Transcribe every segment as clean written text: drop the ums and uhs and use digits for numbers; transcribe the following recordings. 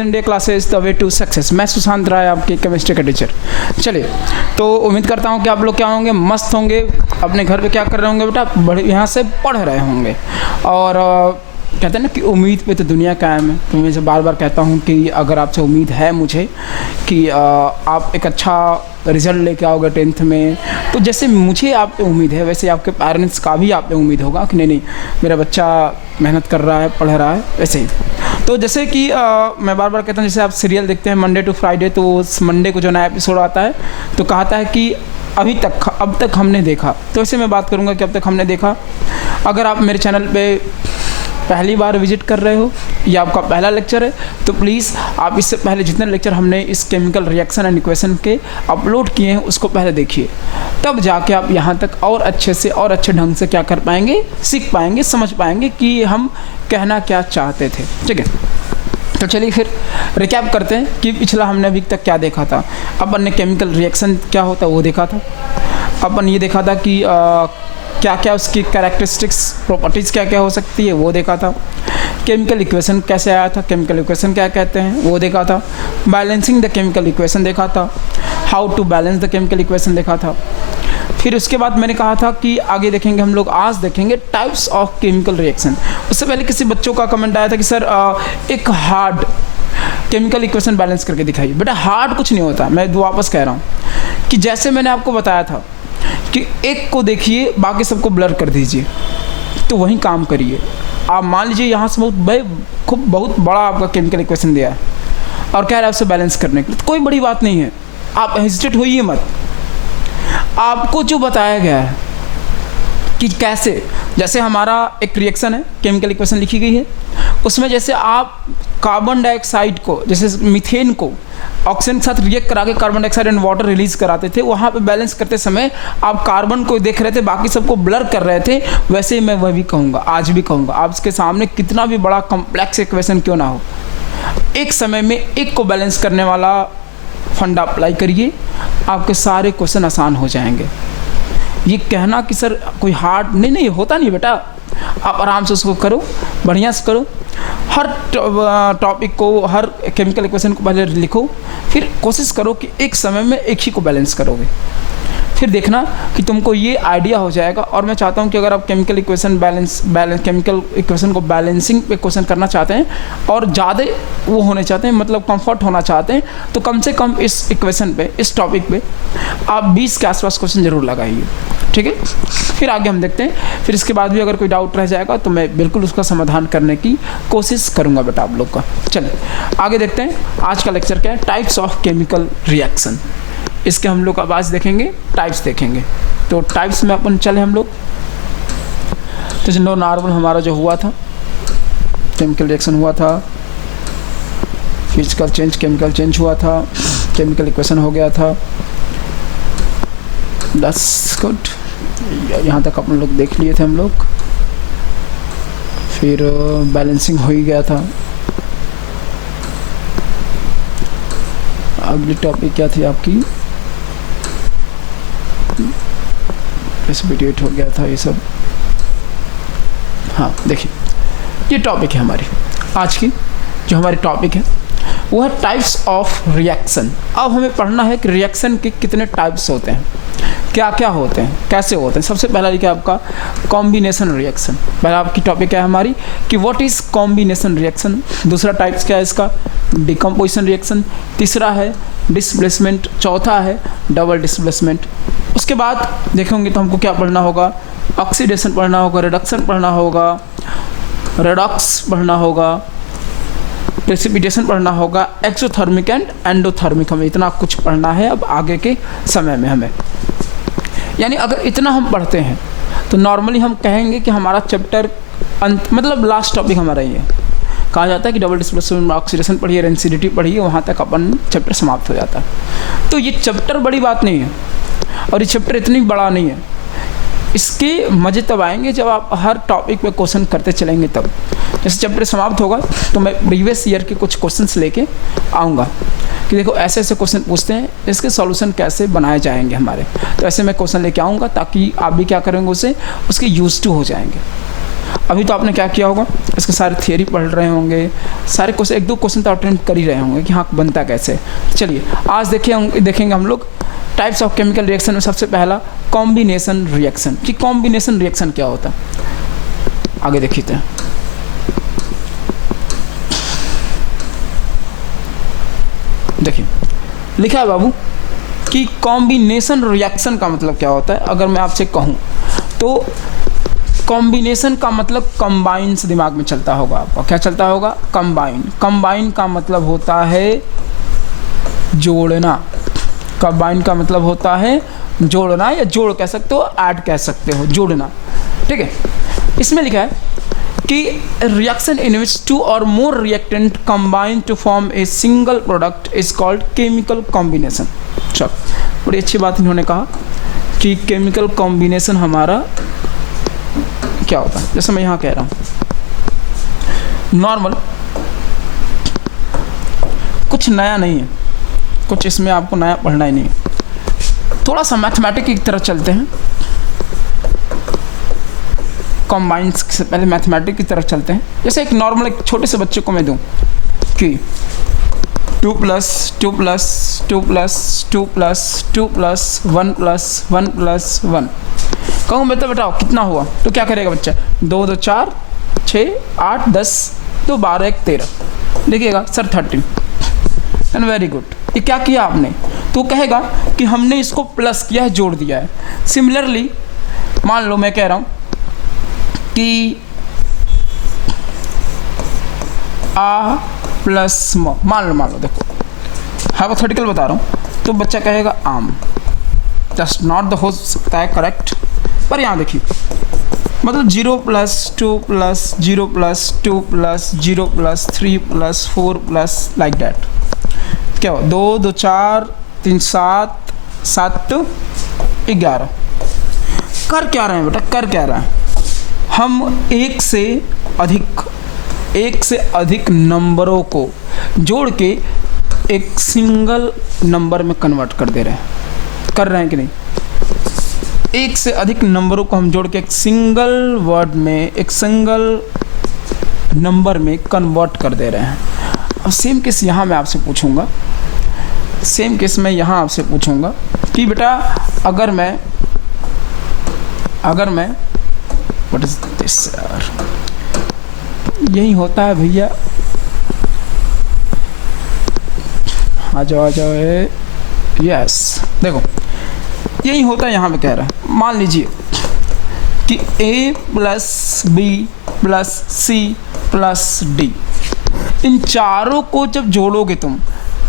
Present day classes the way to success. मैं सुशांत राय, आपके chemistry का टीचर। चलिए, तो उम्मीद करता हूँ कि आप लोग क्या होंगे, मस्त होंगे, अपने घर पे क्या कर रहे होंगे बेटा, बड़े यहाँ से पढ़ रहे होंगे। और कहते हैं ना कि उम्मीद पे तो दुनिया कायम है। तो मैं से बार बार कहता हूँ कि अगर आपसे उम्मीद है मुझे कि आप एक अच्छा रिज़ल्ट लेके आओगे 10th में, तो जैसे मुझे आप पे उम्मीद है वैसे आपके पेरेंट्स का भी आप पे उम्मीद होगा कि नहीं मेरा बच्चा मेहनत कर रहा है, पढ़ रहा है, वैसे ही। तो जैसे कि मैं बार बार कहता हूँ, जैसे आप सीरियल देखते हैं मंडे टू फ्राइडे, तो उस मंडे को जो नया एपिसोड आता है तो कहता है कि अब तक हमने देखा। तो वैसे मैं बात करूँगा कि अब तक हमने देखा। अगर आप मेरे चैनल पे पहली बार विजिट कर रहे हो, ये आपका पहला लेक्चर है, तो प्लीज़ आप इससे पहले जितने लेक्चर हमने इस केमिकल रिएक्शन एंड इक्वेशन के अपलोड किए हैं उसको पहले देखिए, तब जाके आप यहाँ तक और अच्छे से और अच्छे ढंग से क्या कर पाएंगे, सीख पाएंगे, समझ पाएंगे कि हम कहना क्या चाहते थे। ठीक है, तो चलिए फिर रिकैप करते हैं कि पिछला हमने अभी तक क्या देखा था। अपन ने केमिकल रिएक्शन क्या होता है वो देखा था। अपन ये देखा था कि क्या क्या उसकी कैरेक्टरिस्टिक्स, प्रॉपर्टीज़ क्या क्या हो सकती है वो देखा था। केमिकल इक्वेशन कैसे आया था, केमिकल इक्वेशन क्या कहते हैं वो देखा था। बैलेंसिंग द केमिकल इक्वेशन देखा था। How to balance the chemical equation देखा था। फिर उसके बाद मैंने कहा था कि आगे देखेंगे हम लोग, आज देखेंगे टाइप्स ऑफ केमिकल रिएक्शन। उससे पहले किसी बच्चों का कमेंट आया था कि सर एक हार्ड केमिकल इक्वेशन बैलेंस करके दिखाइए। बेटा हार्ड कुछ नहीं होता, मैं वापस कह रहा हूँ कि जैसे मैंने आपको बताया था कि एक को देखिए बाकी सबको ब्लर कर दीजिए, तो वहीं काम करिए। आप मान लीजिए यहाँ से बहुत बड़ा आपका केमिकल इक्वेशन दिया है और कह रहा है उसे बैलेंस करने के लिए, तो कोई बड़ी बात नहीं है, आप हेजिटेट होइए मत। आपको जो बताया गया है कि कैसे, जैसे हमारा एक रिएक्शन है, केमिकल इक्वेशन लिखी गई है, उसमें जैसे आप कार्बन डाइऑक्साइड को, जैसे मीथेन को ऑक्सीजन के साथ रिएक्ट करा के carbon dioxide and water release कराते थे, वहाँ पे बैलेंस करते समय आप कार्बन को देख रहे थे, बाकी सबको ब्लर कर रहे थे। वैसे ही मैं वह भी कहूँगा, आज भी कहूँगा, आपके सामने कितना भी बड़ा कॉम्प्लेक्स इक्वेशन क्यों ना हो, एक समय में एक को बैलेंस करने वाला फंडा अप्लाई करिए, आपके सारे क्वेश्चन आसान हो जाएंगे। ये कहना कि सर कोई हार्ड नहीं होता नहीं बेटा, आप आराम से उसको करो, बढ़िया से करो। हर टॉपिक को, हर केमिकल इक्वेशन को पहले लिखो, फिर कोशिश करो कि एक समय में एक ही को बैलेंस करोगे, फिर देखना कि तुमको ये आइडिया हो जाएगा। और मैं चाहता हूँ कि अगर आप केमिकल इक्वेशन केमिकल इक्वेशन को बैलेंसिंग पे क्वेश्चन करना चाहते हैं और ज़्यादा वो होने चाहते हैं, मतलब कंफर्ट होना चाहते हैं, तो कम से कम इस इक्वेशन पे, इस टॉपिक पे आप 20 के आसपास क्वेश्चन ज़रूर लगाइए। ठीक है, फिर आगे हम देखते हैं। फिर इसके बाद भी अगर कोई डाउट रह जाएगा तो मैं बिल्कुल उसका समाधान करने की कोशिश करूँगा बेटा आप लोग का। चलिए आगे देखते हैं, आज का लेक्चर क्या है, टाइप्स ऑफ केमिकल रिएक्शन। इसके हम लोग अब आज देखेंगे, टाइप्स देखेंगे। तो टाइप्स में अपन चले हम लोग, तो जो नॉर्मल हमारा जो हुआ था, केमिकल रिएक्शन हुआ था, फिजिकल चेंज, केमिकल चेंज हुआ था, केमिकल इक्वेशन हो गया था, दस गुड, यहाँ तक अपन लोग देख लिए थे हम लोग। फिर बैलेंसिंग हो ही गया था। अगली टॉपिक क्या थी आपकी, प्रेसिपिटेट हो गया था ये सब। हाँ देखिए, ये टॉपिक है हमारी आज की, जो हमारी टॉपिक है वो है टाइप्स ऑफ रिएक्शन। अब हमें पढ़ना है कि रिएक्शन के कितने टाइप्स होते हैं, क्या क्या होते हैं, कैसे होते हैं। सबसे पहला लिखा आपका कॉम्बिनेशन रिएक्शन। पहला आपकी टॉपिक है हमारी कि व्हाट इज़ कॉम्बिनेशन रिएक्शन। दूसरा टाइप्स क्या है इसका, डिकम्पोजिशन रिएक्शन। तीसरा है डिस्प्लेसमेंट। चौथा है डबल डिस्प्लेसमेंट। उसके बाद देखेंगे तो हमको क्या पढ़ना होगा, ऑक्सीडेशन पढ़ना होगा, रिडक्शन पढ़ना होगा, रेडॉक्स पढ़ना होगा, प्रेसिपिटेशन पढ़ना होगा, एक्सोथर्मिक एंड एंडोथर्मिक। हमें इतना कुछ पढ़ना है अब आगे के समय में हमें। यानी अगर इतना हम पढ़ते हैं तो नॉर्मली हम कहेंगे कि हमारा चैप्टर मतलब लास्ट टॉपिक हमारा ये है। कहा जाता है कि डबल डिस्प्लेसमेंट, ऑक्सीडेशन पढ़िए, रेंसिडिटी पढ़िए, वहाँ तक अपन चैप्टर समाप्त हो जाता है। तो ये चैप्टर बड़ी बात नहीं है और ये चैप्टर इतनी बड़ा नहीं है। इसके मज़े तब आएंगे जब आप हर टॉपिक पे क्वेश्चन करते चलेंगे तब। जैसे चैप्टर समाप्त होगा तो मैं प्रीवियस ईयर के कुछ क्वेश्चंस लेके आऊँगा कि देखो ऐसे ऐसे क्वेश्चन पूछते हैं, इसके सॉल्यूशन कैसे बनाए जाएंगे हमारे। तो ऐसे मैं क्वेश्चन लेके आऊँगा ताकि आप भी क्या करेंगे, उसके यूज टू हो जाएंगे। अभी तो आपने क्या किया होगा, इसके सारे थियरी पढ़ रहे होंगे, सारे क्वेश्चन, एक दो क्वेश्चन तो अटेंड कर ही रहे होंगे कि हाँ बनता कैसे। चलिए आज देखेंगे हम लोग टाइप्स ऑफ केमिकल रिएक्शन में सबसे पहला कॉम्बिनेशन रिएक्शन, कि कॉम्बिनेशन रिएक्शन क्या होता है। आगे देखते हैं। देखिए लिखा है बाबू कि कॉम्बिनेशन रिएक्शन का मतलब क्या होता है। अगर मैं आपसे कहूँ तो कॉम्बिनेशन का मतलब कंबाइन से दिमाग में चलता होगा आपका, क्या चलता होगा, कंबाइन। कंबाइन का मतलब होता है जोड़ना, कंबाइन का मतलब होता है जोड़ना, या जोड़ कह सकते हो, ऐड कह सकते हो, जोड़ना। ठीक है, इसमें लिखा है कि reaction in which two or more reactant combine to form a single product is called chemical combination. चलो बड़ी अच्छी बात इन्होंने कहा कि केमिकल कॉम्बिनेशन हमारा क्या होता है। जैसे मैं यहाँ कह रहा हूँ नॉर्मल, कुछ नया नहीं है, कुछ इसमें आपको नया पढ़ना ही नहीं है। थोड़ा सा मैथमेटिक्स की तरफ चलते हैं, कॉम्बाइंस से पहले मैथमेटिक्स की तरफ चलते हैं। जैसे एक नॉर्मल एक छोटे से बच्चे को मैं दूं कि 2 + 2 + 2 + 2 + 2 + 1 + 1 + 1 कहूँ मैं तो बताओ कितना हुआ, तो क्या करेगा बच्चा, 2 2 4 6 8 10 2 12 1 13, देखिएगा सर 13। एंड वेरी गुड, ये क्या किया आपने, तो कहेगा कि हमने इसको प्लस किया है, जोड़ दिया है। सिमिलरली मान लो मैं कह रहा हूँ कि आ प्लस म, मान लो देखो हाइपोथेटिकल बता रहा हूँ, तो बच्चा कहेगा आम। जस्ट नॉट द हो सकता है करेक्ट, पर यहाँ देखिए मतलब 0 + 2 + 0 + 2 + 0 + 3 + 4 + लाइक दैट। क्या हो, 2 2 4 3 7 7 11। कर क्या रहे हैं बेटा, कर क्या रहे हैं, हम एक से अधिक नंबरों को जोड़ के एक सिंगल नंबर में कन्वर्ट कर दे रहे हैं। कर रहे हैं कि नहीं, एक से अधिक नंबरों को हम जोड़ के एक सिंगल वर्ड में, एक सिंगल नंबर में कन्वर्ट कर दे रहे हैं। अब सेम केस यहाँ मैं आपसे पूछूंगा, सेम केस में यहाँ आपसे पूछूंगा कि बेटा अगर मैं व्हाट इज दिस यार, यही होता है भैया, आ जाओ यस देखो यही होता है। यहाँ पे कह रहा है मान लीजिए कि A + B + C + D, इन चारों को जब जोड़ोगे तुम,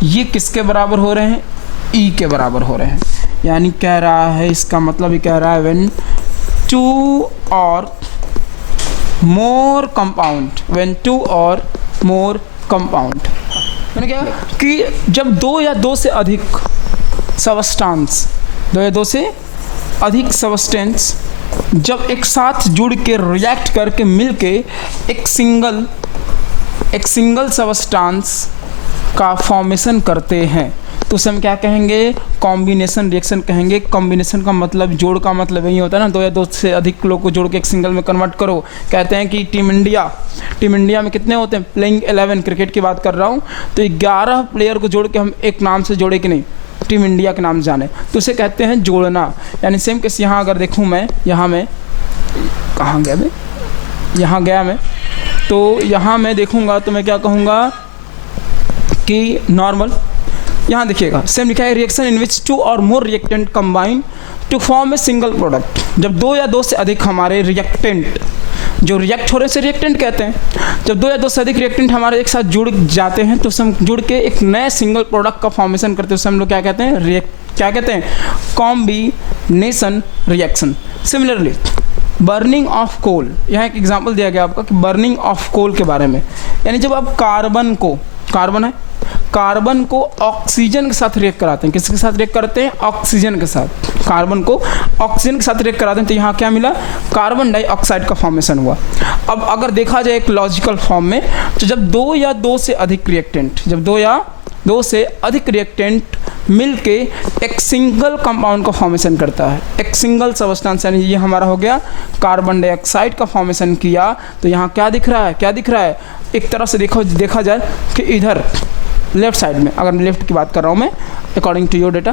ये किसके बराबर हो रहे हैं, E के बराबर हो रहे हैं। यानी कह रहा है, इसका मतलब ये कह रहा है व्हेन 2 or more compound, मैंने क्या कि जब 2 या 2 से अधिक सबस्टेंस, 2 या 2 से अधिक सबस्टेंस जब एक साथ जुड़ के रिएक्ट करके मिलके एक सिंगल सबस्टेंस का फॉर्मेशन करते हैं, तो उसे हम क्या कहेंगे, कॉम्बिनेशन रिएक्शन कहेंगे। कॉम्बिनेशन का मतलब, जोड़ का मतलब यही होता है ना, 2 या 2 से अधिक लोग को जोड़ के एक सिंगल में कन्वर्ट करो। कहते हैं कि टीम इंडिया में कितने होते हैं, प्लेइंग 11, क्रिकेट की बात कर रहा हूँ, तो 11 प्लेयर को जोड़ के हम एक नाम से जोड़े कि नहीं, टीम इंडिया के नाम जाने, तो उसे कहते हैं जोड़ना। यानी सेम केस यहाँ अगर देखूँ मैं, यहाँ मैं कहाँ गया, मैं यहाँ गया मैं, तो यहाँ मैं देखूँगा तो मैं क्या कहूँगा कि नॉर्मल, यहाँ देखिएगा सेम लिखा है रिएक्शन इन विच 2 और more reactant combine to form a single product. जब 2 या 2 से अधिक हमारे रिएक्टेंट, जो रिएक्ट हो रहे से रिएक्टेंट कहते हैं, जब 2 या 2 से अधिक रिएक्टेंट हमारे एक साथ जुड़ जाते हैं तो हम जुड़ के एक नए सिंगल प्रोडक्ट का फॉर्मेशन करते हैं, उसे हम लोग क्या कहते हैं, क्या कहते हैं, combination reaction. Similarly burning of coal, यहाँ एक एग्जांपल दिया गया आपका कि बर्निंग ऑफ कोल के बारे में, यानी जब आप कार्बन को ऑक्सीजन के साथ रिएक्ट कराते हैं, किसके साथ रिएक्ट करते हैं, ऑक्सीजन के साथ, कार्बन को ऑक्सीजन के साथ रिएक्ट कराते हैं, तो यहाँ क्या मिला, कार्बन डाइऑक्साइड का फॉर्मेशन हुआ। अब अगर देखा जाए एक लॉजिकल फॉर्म में, तो जब 2 या 2 से अधिक रिएक्टेंट, जब 2 या दो से अधिक रिएक्टेंट मिलके एक सिंगल कंपाउंड का फॉर्मेशन करता है, एक सिंगल सब्सटेंस। यानी ये हमारा हो गया कार्बन डाइऑक्साइड का फॉर्मेशन किया, तो यहाँ क्या दिख रहा है, क्या दिख रहा है, एक तरह से देखा जाए कि इधर लेफ्ट साइड में, अगर लेफ्ट की बात कर रहा हूँ मैं अकॉर्डिंग टू योर डेटा,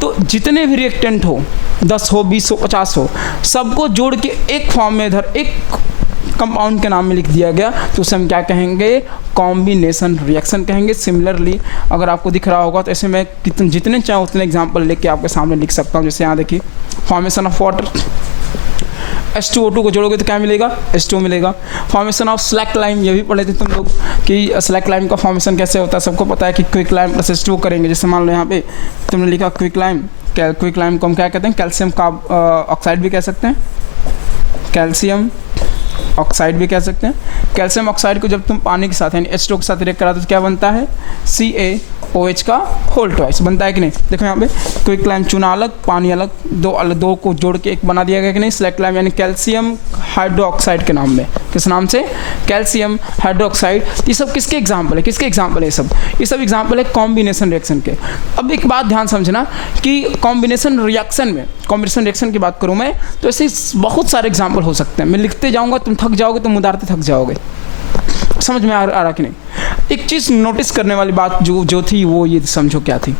तो जितने भी रिएक्टेंट हो, 10 हो, 20 हो, 50 हो, सबको जोड़ के एक फॉर्म में इधर एक कंपाउंड के नाम में लिख दिया गया, तो उसे हम क्या कहेंगे, कॉम्बिनेशन रिएक्शन कहेंगे। सिमिलरली अगर आपको दिख रहा होगा तो ऐसे मैं जितने चाहे उतने एग्जांपल लेके आपके सामने लिख सकता हूँ। जैसे यहाँ देखिए, फॉर्मेशन ऑफ वाटर, H2O2 को जोड़ोगे तो क्या मिलेगा, H2O मिलेगा। फॉर्मेशन ऑफ स्लैक लाइम, ये भी पढ़े थे तुम लोग कि स्लैक लाइम का फॉर्मेशन कैसे होता है, सबको पता है कि क्विक लाइम प्लस H2O करेंगे। जैसे मान लो यहाँ पे तुमने लिखा क्विक लाइम, क्विक लाइम को हम क्या कहते हैं, कैल्शियम का ऑक्साइड भी कह सकते हैं, कैल्शियम ऑक्साइड भी कह सकते हैं। कैल्शियम ऑक्साइड को जब तुम पानी के साथ यानी H2O के साथ रिएक्ट कराते तो क्या बनता है, CaOH का होल ट्वाइस बनता है कि नहीं। देखो यहाँ पे क्विक लाइम, चूना अलग पानी अलग, दो को जोड़ के एक बना दिया गया कि नहीं, स्लैक लाइम यानी कैल्शियम हाइड्रोक्साइड के नाम में, किस नाम से, कैल्शियम हाइड्रोक्साइड। ये सब किसके एग्जाम्पल है, किसके एग्जाम्पल है, ये सब एग्जाम्पल है कॉम्बिनेशन रिएक्शन के। अब एक बात ध्यान समझना कि कॉम्बिनेशन रिएक्शन में, कॉम्बिनेशन रिएक्शन की बात करूँ मैं तो ऐसे बहुत सारे एग्जाम्पल हो सकते हैं। मैं लिखते जाऊँगा, तुम थक जाओगे, तुम उदारते थक जाओगे। समझ में आ रहा कि नहीं। एक चीज नोटिस करने वाली बात जो थी वो ये समझो क्या थी।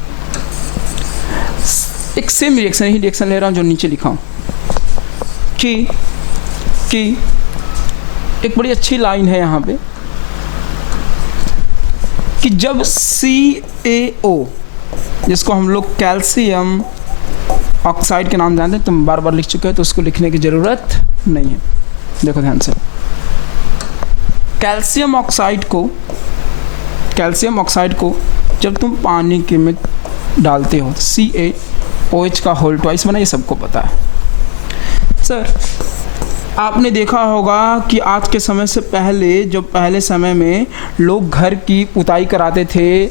एक सेम रिएक्शन ही रिएक्शन ले रहा हूं जो नीचे लिखा हूं कि एक बड़ी अच्छी लाइन है यहाँ पे कि जब CaO, जिसको हम लोग कैल्शियम ऑक्साइड के नाम जानते हैं, तुम बार बार लिख चुके हो तो उसको लिखने की ज़रूरत नहीं है। देखो ध्यान से, कैल्शियम ऑक्साइड को जब तुम पानी के में डालते हो CaOH का होल ट्वाइस बना, ये सबको पता है। सर आपने देखा होगा कि आज के समय से पहले, जब पहले समय में लोग घर की पुताई कराते थे,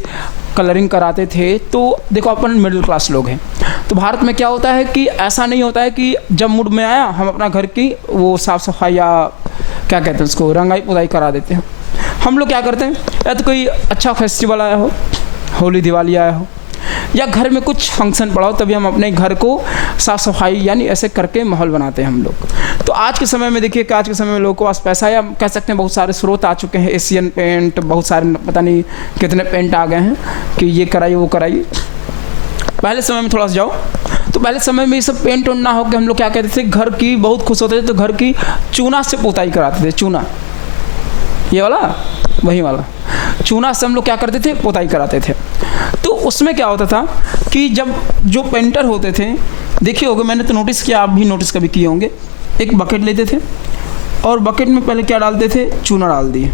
कलरिंग कराते थे, तो देखो अपन मिडिल क्लास लोग हैं, तो भारत में क्या होता है कि ऐसा नहीं होता है कि जब मूड में आया हम अपना घर की वो साफ़ सफाई या क्या कहते हैं उसको, रंगाई पुताई करा देते हैं। हम लोग क्या करते हैं, या तो कोई अच्छा फेस्टिवल आया हो, होली दिवाली आया हो, या घर में कुछ फंक्शन पड़ा हो, तभी हम अपने घर को साफ़ सफाई यानी ऐसे करके माहौल बनाते हैं हम लोग। तो आज के समय में देखिए कि आज के समय में लोगों के पास पैसा, या कह सकते हैं बहुत सारे स्रोत आ चुके हैं, एशियन पेंट, बहुत सारे पता नहीं कितने पेंट आ गए हैं कि ये कराइए वो कराइए। पहले समय में थोड़ा सा जाओ तो पहले समय में ये सब पेंट उड़ ना हो के हम लोग क्या कहते थे, घर की बहुत खुश होते थे तो घर की चूना से पुताई कराते थे। चूना, ये वाला, वही वाला चूना से हम लोग क्या करते थे, पुताई कराते थे। तो उसमें क्या होता था कि जब जो पेंटर होते थे, देखिए होगा, मैंने तो नोटिस किया, आप भी नोटिस कभी किए होंगे, एक बकेट लेते थे और बकेट में पहले क्या डालते थे, चूना डाल दिए,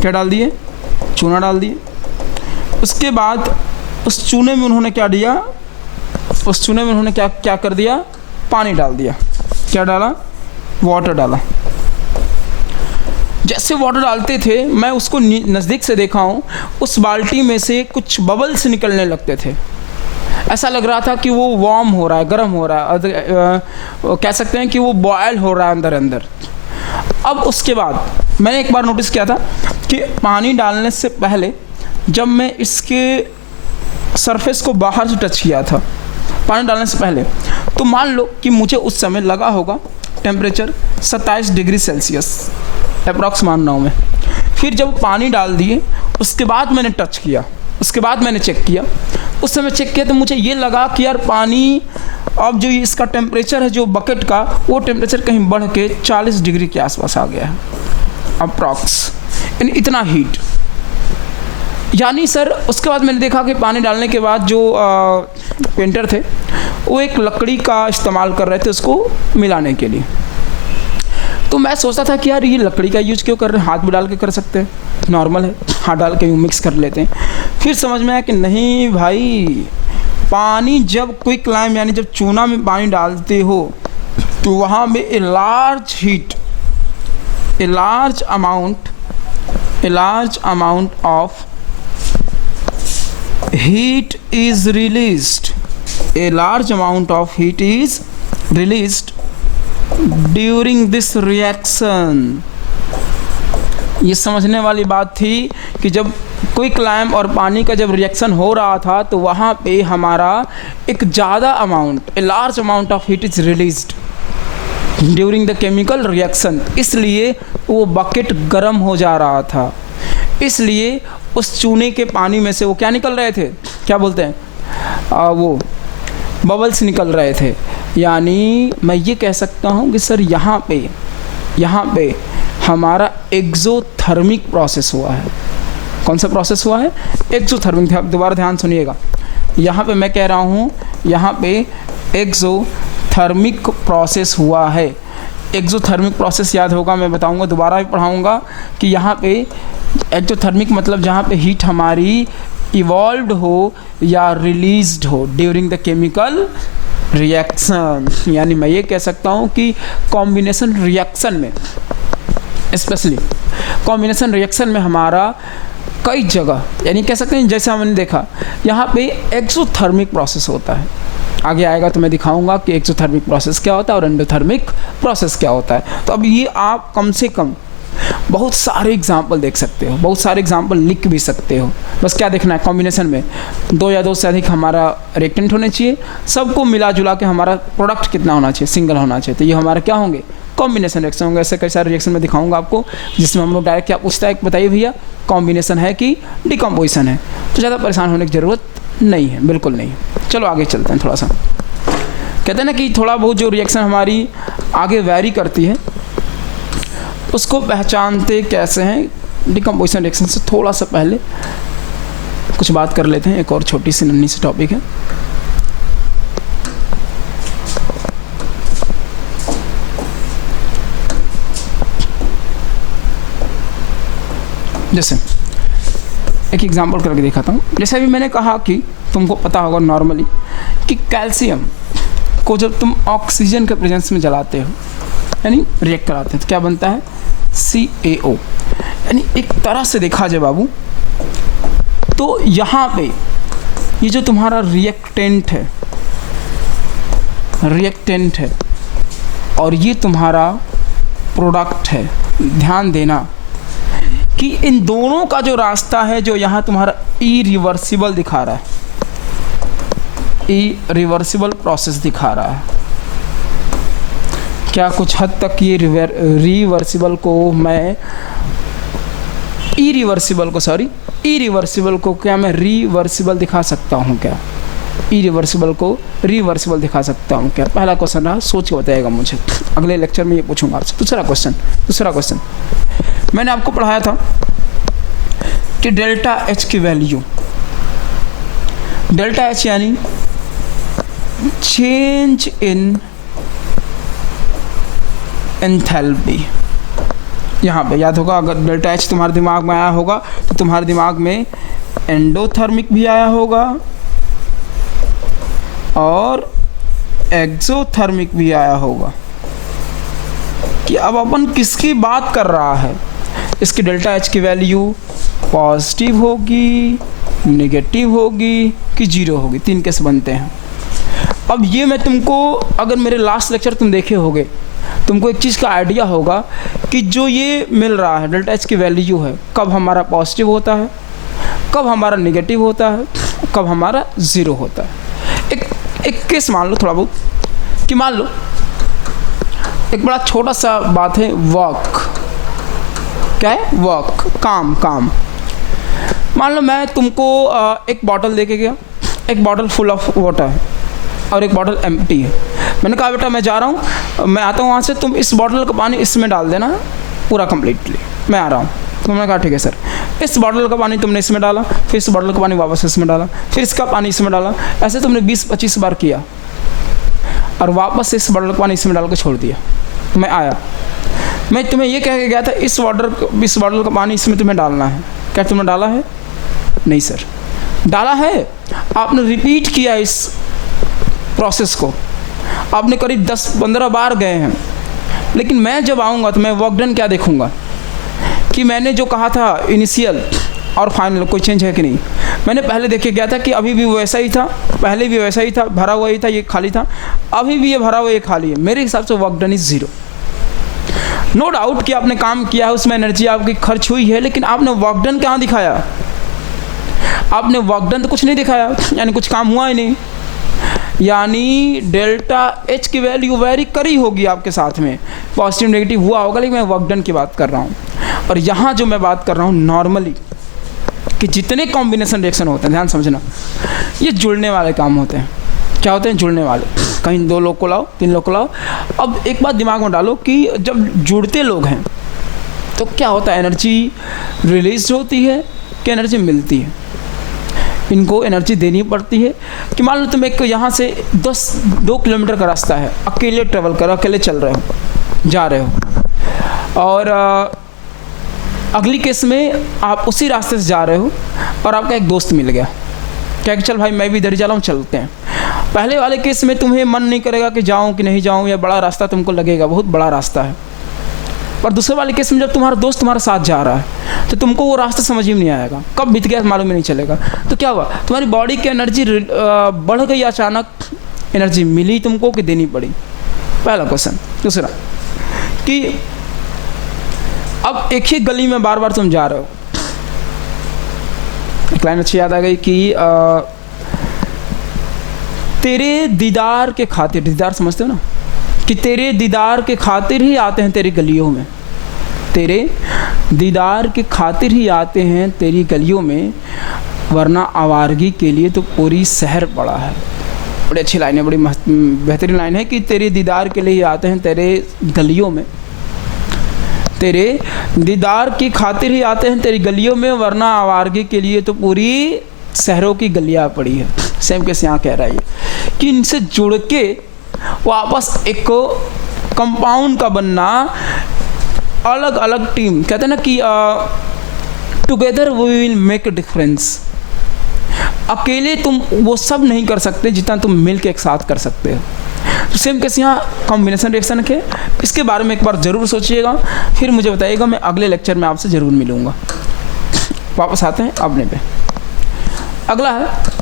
क्या डाल दिए, चूना डाल दिए। उसके बाद उस चूने में उन्होंने क्या दिया, उस चूने में उन्होंने क्या कर दिया, पानी डाल दिया। क्या डाला, वाटर डाला। जैसे वाटर डालते थे, मैं उसको नज़दीक से देखा हूँ, उस बाल्टी में से कुछ बबल्स निकलने लगते थे। ऐसा लग रहा था कि वो वार्म हो रहा है, गर्म हो रहा है, कह सकते हैं कि वो बॉयल हो रहा है अंदर अंदर। अब उसके बाद मैंने एक बार नोटिस किया था कि पानी डालने से पहले जब मैं इसके सरफेस को बाहर से टच किया था, पानी डालने से पहले, तो मान लो कि मुझे उस समय लगा होगा टेम्परेचर 27 डिग्री सेल्सियस अप्रॉक्स मान रहा हूँ मैं। फिर जब पानी डाल दिए उसके बाद मैंने टच किया, उसके बाद मैंने चेक किया, उस समय चेक किया तो मुझे ये लगा कि यार पानी, अब जो इसका टेम्परेचर है जो बकेट का, वो टेम्परेचर कहीं बढ़ के 40 डिग्री के आसपास आ गया है अप्रॉक्स, यानी इतना हीट। यानी सर उसके बाद मैंने देखा कि पानी डालने के बाद जो पेंटर थे वो एक लकड़ी का इस्तेमाल कर रहे थे उसको मिलाने के लिए। तो मैं सोचता था कि यार ये लकड़ी का यूज क्यों कर रहे हैं, हाथ भी डाल के कर सकते हैं, नॉर्मल है, हाथ डाल के मिक्स कर लेते हैं। फिर समझ में आया कि नहीं भाई, पानी जब क्विक लाइम यानी जब चूना में पानी डालते हो तो वहाँ में a large heat, a large amount of heat is released, a large amount of heat is released during this reaction। ये समझने वाली बात थी कि जब क्विकलाइम और पानी का जब रिएक्शन हो रहा था तो वहाँ पे हमारा एक ज़्यादा amount, a large amount of heat is released during the chemical reaction, इसलिए वो बकेट गर्म हो जा रहा था, इसलिए उस चूने के पानी में से वो क्या निकल रहे थे, क्या बोलते हैं वो बबल्स निकल रहे थे। यानी मैं ये कह सकता हूँ कि सर यहाँ पे हमारा एक्सोथर्मिक प्रोसेस हुआ है। कौन सा प्रोसेस हुआ है? एक्सोथर्मिक। दोबारा ध्यान सुनिएगा, यहाँ पे मैं कह रहा हूँ यहाँ पे एक्सोथर्मिक प्रोसेस हुआ है। एक्सोथर्मिक प्रोसेस याद होगा, मैं बताऊँगा, दोबारा भी पढ़ाऊँगा कि यहाँ पे एक्सोथर्मिक मतलब जहाँ पे हीट हमारी इवॉल्व्ड हो या रिलीज्ड हो ड्यूरिंग द केमिकल रिएक्शन। यानी मैं ये कह सकता हूँ कि कॉम्बिनेशन रिएक्शन में, स्पेशली कॉम्बिनेशन रिएक्शन में हमारा कई जगह, यानी कह सकते हैं जैसे हमने देखा यहाँ पे एक्सोथर्मिक प्रोसेस होता है। आगे आएगा तो मैं दिखाऊंगा कि एक्सोथर्मिक प्रोसेस क्या होता है और एंडोथर्मिक प्रोसेस क्या होता है। तो अब ये आप कम से कम बहुत सारे एग्जाम्पल देख सकते हो, बहुत सारे एग्जाम्पल लिख भी सकते हो। बस क्या देखना है, कॉम्बिनेशन में 2 या 2 से अधिक हमारा रिएक्टेंट होने चाहिए, सबको मिला जुला के हमारा प्रोडक्ट कितना होना चाहिए, सिंगल होना चाहिए। तो ये हमारा क्या होंगे, कॉम्बिनेशन रिएक्शन होंगे। ऐसे कई सारे रिएक्शन में दिखाऊंगा आपको जिसमें हम लोग डायरेक्ट क्या पूछता है, बताइए भैया कॉम्बिनेशन है कि डिकम्पोजिशन है। तो ज़्यादा परेशान होने की ज़रूरत नहीं है, बिल्कुल नहीं। चलो आगे चलते हैं। थोड़ा सा कहते हैं ना कि थोड़ा बहुत जो रिएक्शन हमारी आगे वैरी करती है उसको पहचानते कैसे हैं। डिकम्पोजिशन रिएक्शन से थोड़ा सा पहले कुछ बात कर लेते हैं, एक और छोटी सी नन्ही सी टॉपिक है। जैसे एक एग्जांपल करके दिखाता हूँ। जैसे अभी मैंने कहा कि तुमको पता होगा नॉर्मली कि कैल्शियम को जब तुम ऑक्सीजन के प्रेजेंस में जलाते हो यानी रिएक्ट कराते हो तो क्या बनता है, CaO। यानी एक तरह से देखा जाए बाबू तो यहाँ पे ये जो तुम्हारा रिएक्टेंट है और ये तुम्हारा प्रोडक्ट है। ध्यान देना कि इन दोनों का जो रास्ता है जो यहाँ तुम्हारा इरिवर्सिबल दिखा रहा है, इरिवर्सिबल प्रोसेस दिखा रहा है। क्या कुछ हद तक ये रिवर्सिबल को मैं इरिवर्सिबल को क्या मैं रिवर्सिबल दिखा सकता हूँ क्या? इरिवर्सिबल को रिवर्सिबल दिखा सकता हूँ क्या? पहला क्वेश्चन रहा, सोच के बताइएगा मुझे। अगले लेक्चर में ये पूछूंगा आपसे। दूसरा क्वेश्चन मैंने आपको पढ़ाया था कि डेल्टा H की वैल्यू, डेल्टा H यानी चेंज इन एंथैल्पी। यहाँ पे याद होगा, अगर डेल्टा H तुम्हारे दिमाग में आया होगा तो तुम्हारे दिमाग में एंडोथर्मिक भी आया होगा और एक्सोथर्मिक भी आया होगा। कि अब अपन किसकी बात कर रहा है, इसकी डेल्टा H की वैल्यू पॉजिटिव होगी, नेगेटिव होगी कि जीरो होगी। 3 केस बनते हैं। अब ये मैं तुमको, अगर मेरे लास्ट लेक्चर तुम देखे होगे, तुमको एक चीज़ का आइडिया होगा कि जो ये मिल रहा है डेल्टा H की वैल्यू है, कब हमारा पॉजिटिव होता है, कब हमारा नेगेटिव होता है, कब हमारा ज़ीरो होता है। एक केस मान लो थोड़ा बहुत, कि मान लो एक बड़ा छोटा सा बात है, वर्क। क्या है? वर्क, काम। मान लो मैं तुमको एक बॉटल दे के गया, एक बॉटल फुल ऑफ वाटर है और एक बॉटल एम्प्टी है। मैंने कहा बेटा मैं जा रहा हूँ, मैं आता हूँ वहाँ से, तुम इस बॉटल का पानी इसमें डाल देना पूरा कम्प्लीटली, मैं आ रहा हूँ। तुमने कहा ठीक है सर। इस बॉटल का पानी तुमने इसमें डाला, फिर इस बॉटल का पानी वापस इसमें डाला, फिर इसका पानी इसमें डाला। ऐसे तुमने 20-25 बार किया और वापस से इस बॉटल का पानी इसमें डाल के छोड़ दिया। मैं आया, मैं तुम्हें ये कह के गया था इस बॉटल का पानी इसमें तुम्हें डालना है। क्या तुमने डाला है? नहीं सर। डाला है, आपने रिपीट किया इस प्रोसेस को, आपने करीब 10-15 बार गए हैं। लेकिन मैं जब आऊँगा तो मैं वर्क डन क्या देखूँगा कि मैंने जो कहा था इनिशियल और फाइनल कोई चेंज है कि नहीं। मैंने पहले देखे गया था कि अभी भी वैसा ही था, पहले भी वैसा ही था, भरा हुआ ही था, ये खाली था, अभी भी ये भरा हुआ ये खाली है। मेरे हिसाब से work done is zero. No doubt कि आपने काम किया है, उसमें एनर्जी आपकी खर्च हुई है, लेकिन आपने वर्क डन कहाँ दिखाया? आपने वर्क डन तो कुछ नहीं दिखाया, यानी कुछ काम हुआ ही नहीं, यानी डेल्टा एच की वैल्यू वेरी करी होगी आपके साथ में, पॉजिटिव नेगेटिव हुआ होगा, लेकिन मैं वर्क डन की बात कर रहा हूँ। और यहाँ जो मैं बात कर रहा हूँ नॉर्मली कि जितने कॉम्बिनेशन रिएक्शन होते हैं, ध्यान समझना, ये जुड़ने वाले काम होते हैं। क्या होते हैं? जुड़ने वाले। कहीं 2 लोग को लाओ, 3 लोग को लाओ। अब एक बात दिमाग में डालो कि जब जुड़ते लोग हैं तो क्या होता है, एनर्जी रिलीज होती है कि एनर्जी मिलती है? इनको एनर्जी देनी पड़ती है। कि मान लो तुम एक यहाँ से 2 किलोमीटर का रास्ता है, अकेले ट्रेवल करो, अकेले चल रहे हो, जा रहे हो, और अगली केस में आप उसी रास्ते से जा रहे हो और आपका एक दोस्त मिल गया, क्या कि चल भाई मैं भी इधर ही जा रहा हूँ, चलते हैं। पहले वाले केस में तुम्हें मन नहीं करेगा कि जाऊँ कि नहीं जाऊँ, या बड़ा रास्ता तुमको लगेगा, बहुत बड़ा रास्ता है। पर दूसरे वाले केस में जब तुम्हारा दोस्त तुम्हारे साथ जा रहा है तो तुमको वो रास्ता समझ ही नहीं आएगा, कब बीत गया मालूम ही नहीं चलेगा। तो क्या हुआ, तुम्हारी बॉडी की एनर्जी बढ़ गई, अचानक एनर्जी मिली तुमको कि देनी पड़ी? पहला क्वेश्चन। दूसरा कि अब एक ही गली में बार बार तुम जा रहे हो, एक लाइन अच्छी याद आ गई कि तेरे दीदार के खातिर, दीदार समझते हो ना, कि तेरे दीदार के खातिर ही आते हैं तेरी गलियों में, तेरे दीदार के खातिर ही आते हैं तेरी गलियों में, वरना आवारगी के लिए तो पूरी शहर पड़ा है। बड़ी अच्छी लाइन है, बड़ी बेहतरीन लाइन है कि तेरे दीदार के लिए ही आते हैं तेरे गलियों में, तेरे दीदार की खातिर ही आते हैं तेरी गलियों में, वरना आवारगी के लिए तो पूरी शहरों की गलियाँ पड़ी है। सेम केस यहाँ कह रहा है कि इनसे जुड़ के वापस एक कंपाउंड का बनना, अलग अलग टीम, कहते हैं ना कि together we will make a difference. अकेले तुम वो सब नहीं कर सकते जितना तुम मिल के एक साथ कर सकते हो। तो सेम केस यहाँ कॉम्बिनेशन रिएक्शन के, इसके बारे में एक बार ज़रूर सोचिएगा, फिर मुझे बताइएगा, मैं अगले लेक्चर में आपसे ज़रूर मिलूँगा। वापस आते हैं अपने पे। अगला है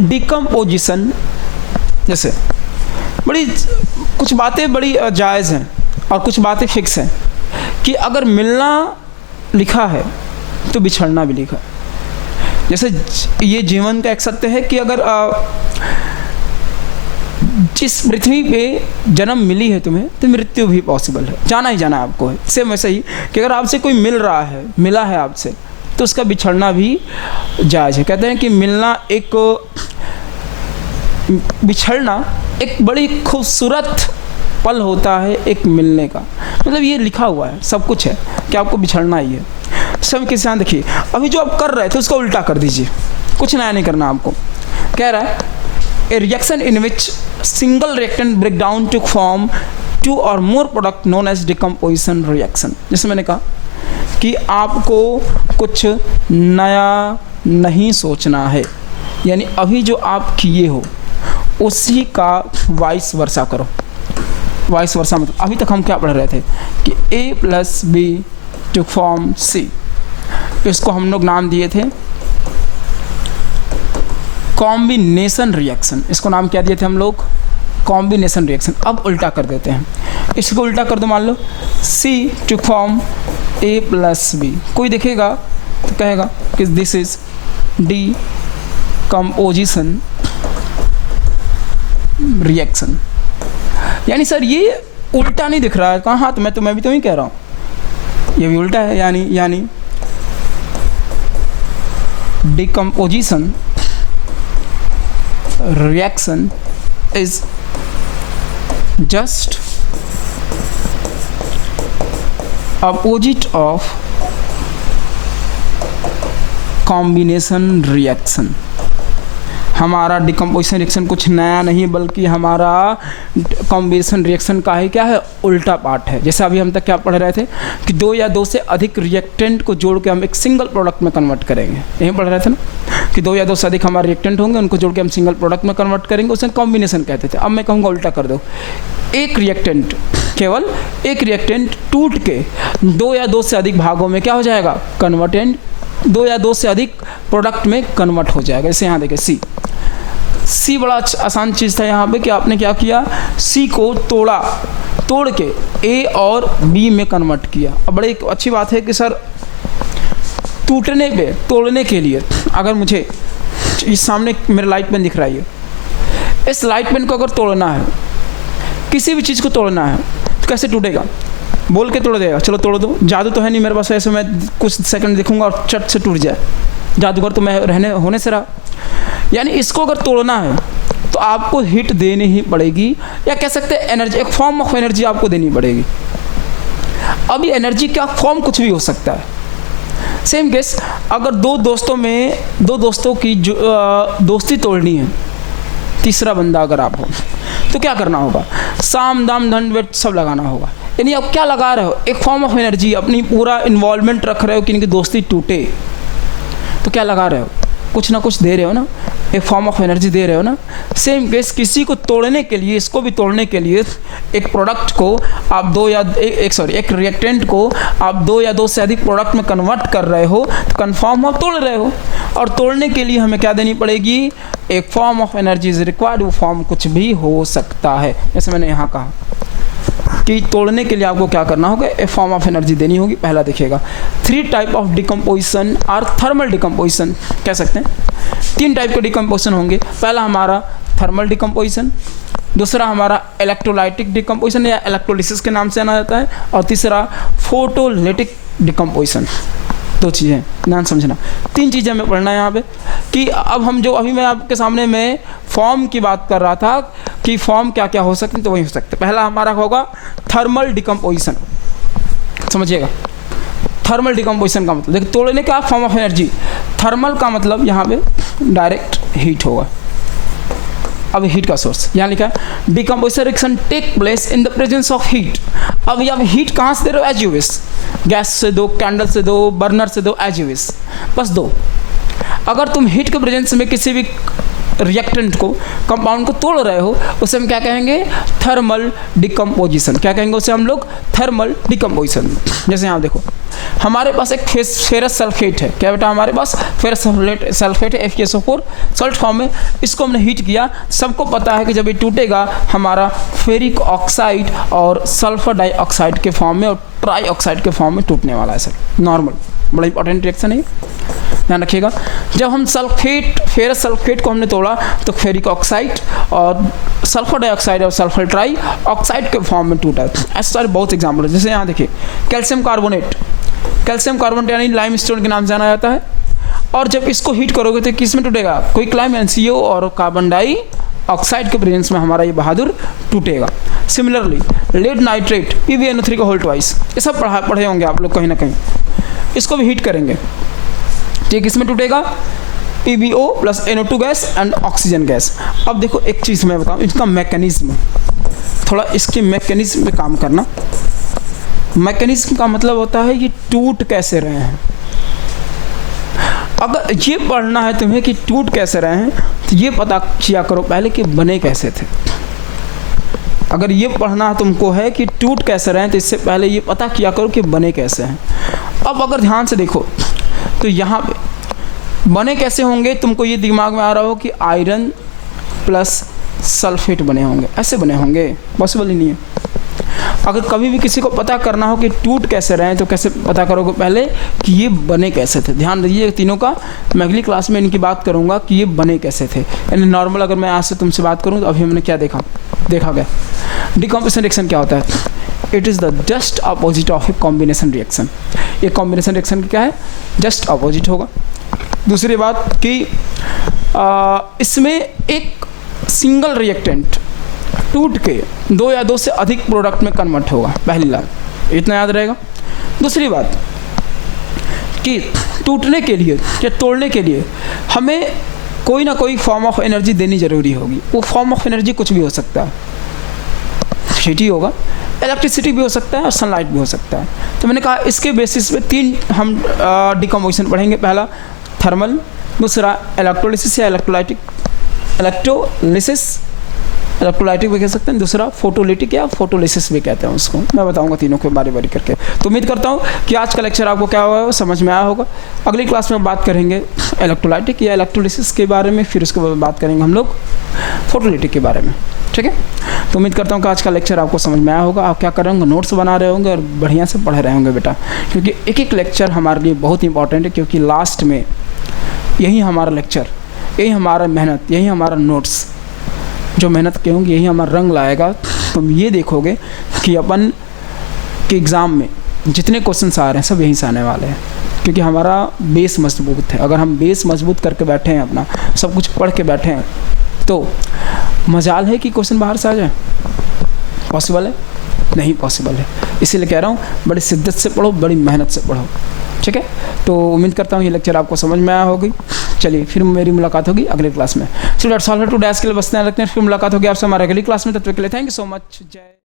डिकम्पोजिशन। जैसे बड़ी कुछ बातें बड़ी जायज़ हैं और कुछ बातें फिक्स हैं कि अगर मिलना लिखा है तो बिछड़ना भी लिखा है। जैसे ये जीवन का एक सत्य है कि अगर जिस पृथ्वी पे जन्म मिली है तुम्हें, तो मृत्यु भी पॉसिबल है, जाना ही जाना आपको है। सेम वैसे ही कि अगर आपसे कोई मिल रहा है, मिला है आपसे, तो उसका बिछड़ना भी जायज़ है। कहते हैं कि मिलना एक, बिछड़ना एक बड़ी खूबसूरत पल होता है एक मिलने का। मतलब ये लिखा हुआ है, सब कुछ है कि आपको बिछड़ना ही है। सब के साथ देखिए, अभी जो आप कर रहे थे उसको उल्टा कर दीजिए, कुछ नया नहीं करना आपको। कह रहा है a reaction in which single reactant break down to form 2 और more product known as decomposition reaction. जैसे मैंने कहा कि आपको कुछ नया नहीं सोचना है, यानी अभी जो आप किए हो उसी का वाइस वर्सा करो। वाइस वर्सा मतलब अभी तक हम क्या पढ़ रहे थे कि A + B to form C, इसको हम लोग नाम दिए थे कॉम्बिनेशन रिएक्शन। इसको नाम क्या दिए थे हम लोग? Combination reaction. अब उल्टा कर देते हैं, इसको उल्टा कर दो, मान लो C to form A + B। कोई देखेगा तो कहेगा कि दिस इज डिकम्पोजिशन रिएक्शन। यानी सर ये उल्टा नहीं दिख रहा है। कहाँ? हाँ, तो मैं भी तो ही कह रहा हूँ, ये भी उल्टा है। यानी decomposition reaction is just opposite of combination reaction. हमारा डिकम्पोजिशन रिएक्शन कुछ नया नहीं, बल्कि हमारा कॉम्बिनेशन रिएक्शन का ही क्या है? उल्टा पार्ट है। जैसे अभी हम तक क्या पढ़ रहे थे कि 2 या 2 से अधिक रिएक्टेंट को जोड़ के हम एक सिंगल प्रोडक्ट में कन्वर्ट करेंगे। यही पढ़ रहे थे ना कि 2 या 2 से अधिक हमारे रिएक्टेंट होंगे, उनको जोड़ के हम सिंगल प्रोडक्ट में कन्वर्ट करेंगे, उसे कॉम्बिनेशन कहते थे। अब मैं कहूँगा उल्टा कर दो, एक रिएक्टेंट, केवल एक रिएक्टेंट टूट के 2 या 2 से अधिक भागों में क्या हो जाएगा? कन्वर्टेंट 2 या 2 से अधिक प्रोडक्ट में कन्वर्ट हो जाएगा। जैसे यहाँ देखिए सी बड़ा आसान चीज़ था यहाँ पे कि आपने क्या किया? सी को तोड़ के ए और बी में कन्वर्ट किया। अब बड़ी अच्छी बात है कि सर टूटने पे, तोड़ने के लिए, अगर मुझे इस सामने मेरा लाइट पेन दिख रहा है, इस लाइट पेन को अगर तोड़ना है, किसी भी चीज़ को तोड़ना है, तो कैसे टूटेगा? बोल के तोड़ देगा, चलो तोड़ दो। जादू तो है नहीं मेरे पास, ऐसे मैं कुछ सेकंड दिखूंगा और चट से टूट जाए। जादूगर तो मैं रहने होने से रहा। यानी इसको अगर तोड़ना है तो आपको हीट देनी ही पड़ेगी, या कह सकते हैं एनर्जी, एक फॉर्म ऑफ एनर्जी आपको देनी पड़ेगी। अब ये एनर्जी का फॉर्म कुछ भी हो सकता है। सेम केस, अगर दो दोस्तों की दोस्ती तोड़नी है, तीसरा बंदा अगर आप हो, तो क्या करना होगा? साम दाम दंड भेद सब लगाना होगा। यानी आप क्या लगा रहे हो? एक फॉर्म ऑफ एनर्जी, अपनी पूरा इन्वॉल्वमेंट रख रहे हो कि इनकी दोस्ती टूटे। तो क्या लगा रहे हो? कुछ ना कुछ दे रहे हो ना, एक फॉर्म ऑफ एनर्जी दे रहे हो ना। सेम केस, किसी को तोड़ने के लिए, इसको भी तोड़ने के लिए एक प्रोडक्ट को आप एक रिएक्टेंट को आप 2 या 2 से अधिक प्रोडक्ट में कन्वर्ट कर रहे हो, तो कन्फर्म आप तोड़ रहे हो। और तोड़ने के लिए हमें क्या देनी पड़ेगी? एक form of energy is required. वो फॉर्म कुछ भी हो सकता है, जैसे मैंने यहाँ कहा कि तोड़ने के लिए आपको क्या करना होगा? ए फॉर्म ऑफ एनर्जी देनी होगी। पहला देखिएगा, 3 टाइप ऑफ डिकम्पोजिशन और थर्मल डिकम्पोजिशन कह सकते हैं। 3 टाइप के डिकम्पोजिशन होंगे। पहला हमारा थर्मल डिकम्पोजिशन, दूसरा हमारा इलेक्ट्रोलाइटिक डिकम्पोजिशन या इलेक्ट्रोलिसिस के नाम से जाना जाता है, और तीसरा फोटोलिटिक डिकम्पोजिशन। 2 चीज़ें ध्यान समझना, 3 चीज़ें हमें पढ़ना है यहाँ पे। कि अब हम जो अभी मैं आपके सामने में फॉर्म की बात कर रहा था कि फॉर्म क्या क्या हो सकते हैं, तो वही हो सकते हैं। पहला हमारा होगा थर्मल डिकम्पोजिशन, समझिएगा। थर्मल डिकम्पोजिशन का मतलब देखिए, तोड़ने का फॉर्म ऑफ एनर्जी। थर्मल का मतलब यहाँ पे डायरेक्ट हीट होगा। अब हीट का सोर्स यहाँ लिखा है, decomposition reaction take place in the presence of heat. अब ये आप हीट कहाँ से दे रहे हो? एज यू विश, गैस से दो, कैंडल से दो, बर्नर से दो, एज यू विश, बस दो। अगर तुम हीट के प्रेजेंस में किसी भी रिएक्टेंट को, कंपाउंड को तोड़ रहे हो, उसे हम क्या कहेंगे? Thermal decomposition. क्या कहेंगे उसे हम लोग? Thermal decomposition. जैसे यहाँ देखो, हमारे पास एक फेरस सल्फेट है। क्या बेटा? हमारे पास फेरस सल्फेट है, FeSO4 सॉल्ट फॉर्म में। इसको हमने हीट किया। सबको पता है कि जब ये टूटेगा हमारा फेरिक ऑक्साइड और सल्फर डाइऑक्साइड के फॉर्म में और ट्राई ऑक्साइड के फॉर्म में टूटने वाला है। सर नॉर्मल, बड़ा इंपॉर्टेंट रिएक्शन है, ध्यान रखिएगा। जब हम फेरस सल्फेट को हमने तोड़ा तो फेरिक ऑक्साइड और सल्फर डाइऑक्साइड और सल्फर ट्राई ऑक्साइड के फॉर्म में टूटा। ऐसे सारे बहुत एग्जाम्पल है। जैसे यहाँ देखिए, कैल्शियम कार्बोनेट यानी लाइमस्टोन के नाम से जाना जाता है। और जब इसको हीट करोगे तो किस में टूटेगा? कोई क्लाइम NCO और कार्बन डाइऑक्साइड के प्रेजेंस में हमारा ये बहादुर टूटेगा। सिमिलरली लेड नाइट्रेट, PbNO3 का होल ट्वाइस, ये सब पढ़े होंगे आप लोग कहीं ना कहीं। इसको भी हीट करेंगे, ठीक, किसमें टूटेगा? PbO + NO2 gas and oxygen gas. अब देखो एक चीज़ मैं बताऊँ, इसका मैकेनिज्म, थोड़ा इसके मैकेनिज्म पे काम करना। मैकेनिज्म का मतलब होता है ये टूट कैसे रहे हैं। अगर ये पढ़ना है तुम्हें कि टूट कैसे रहे हैं, तो ये पता किया करो पहले कि बने कैसे थे। अगर ये पढ़ना तुमको है कि टूट कैसे रहे हैं, तो इससे पहले ये पता किया करो कि बने कैसे हैं। अब अगर ध्यान से देखो तो यहाँ पे बने कैसे होंगे, तुमको ये दिमाग में आ रहा हो कि आयरन प्लस सल्फेट बने होंगे, ऐसे बने होंगे, पॉसिबल ही नहीं है। अगर कभी भी किसी को पता करना हो कि टूट कैसे रहे हैं, तो कैसे पता करोगे पहले कि ये बने कैसे थे। ध्यान दीजिए तीनों का, मैं अगली क्लास में इनकी बात करूंगा कि ये बने कैसे थे। यानी नॉर्मल अगर मैं आज से तुमसे बात करूं तो अभी हमने क्या देखा गया। डिकम्पोजिशन रिएक्शन क्या होता है? It is the just opposite of a combination reaction. ये कॉम्बिनेशन रिएक्शन क्या है? जस्ट अपोजिट होगा। दूसरी बात कि इसमें एक सिंगल रिएक्टेंट टूट के 2 या 2 से अधिक प्रोडक्ट में कन्वर्ट होगा। पहली लाइन इतना याद रहेगा। दूसरी बात कि टूटने के लिए या तोड़ने के लिए हमें कोई ना कोई फॉर्म ऑफ एनर्जी देनी ज़रूरी होगी। वो फॉर्म ऑफ एनर्जी कुछ भी हो सकता है, हीट ही होगा, इलेक्ट्रिसिटी भी हो सकता है और सनलाइट भी हो सकता है। तो मैंने कहा इसके बेसिस पे 3 हम डिकम्पोजिशन पढ़ेंगे। पहला थर्मल, दूसरा इलेक्ट्रोलिसिस या इलेक्ट्रोलाइटिक भी कह सकते हैं, दूसरा फोटोलिटिक या फोटोलिसिस भी कहते हैं उसको। मैं बताऊंगा तीनों को बारी बारी करके। तो उम्मीद करता हूं कि आज का लेक्चर आपको क्या हुआ है, समझ में आया होगा। अगली क्लास में बात करेंगे इलेक्ट्रोलाइटिक या इलेक्ट्रोलिसिस के बारे में, फिर उसके बाद बात करेंगे हम लोग फोटोलिटिक के बारे में। ठीक है। तो उम्मीद करता हूँ कि आज का लेक्चर आपको समझ में आया होगा। आप क्या कर रहे होंगे, नोट्स बना रहे होंगे और बढ़िया से पढ़ रहे होंगे बेटा, क्योंकि एक एक लेक्चर हमारे लिए बहुत इंपॉर्टेंट है, क्योंकि लास्ट में यही हमारा लेक्चर, यही हमारा मेहनत, यही हमारा नोट्स, जो मेहनत के होंगे यही हमारा रंग लाएगा। तुम ये देखोगे कि अपन के एग्ज़ाम में जितने क्वेश्चन आ रहे हैं सब यहीं से आने वाले हैं, क्योंकि हमारा बेस मजबूत है। अगर हम बेस मजबूत करके बैठे हैं, अपना सब कुछ पढ़ के बैठे हैं, तो मजाल है कि क्वेश्चन बाहर से आ जाए? पॉसिबल है? नहीं पॉसिबल है। इसीलिए कह रहा हूँ बड़ी शिद्दत से पढ़ो, बड़ी मेहनत से पढ़ो, ठीक है। तो उम्मीद करता हूँ ये लेक्चर आपको समझ में आया होगी। चलिए फिर मेरी मुलाकात होगी अगले क्लास में। So that's all to dash के लिए बस इतना रखते हैं, फिर मुलाकात होगी आपसे हमारे अगली क्लास में। तब तक के लिए थैंक यू सो मच। जय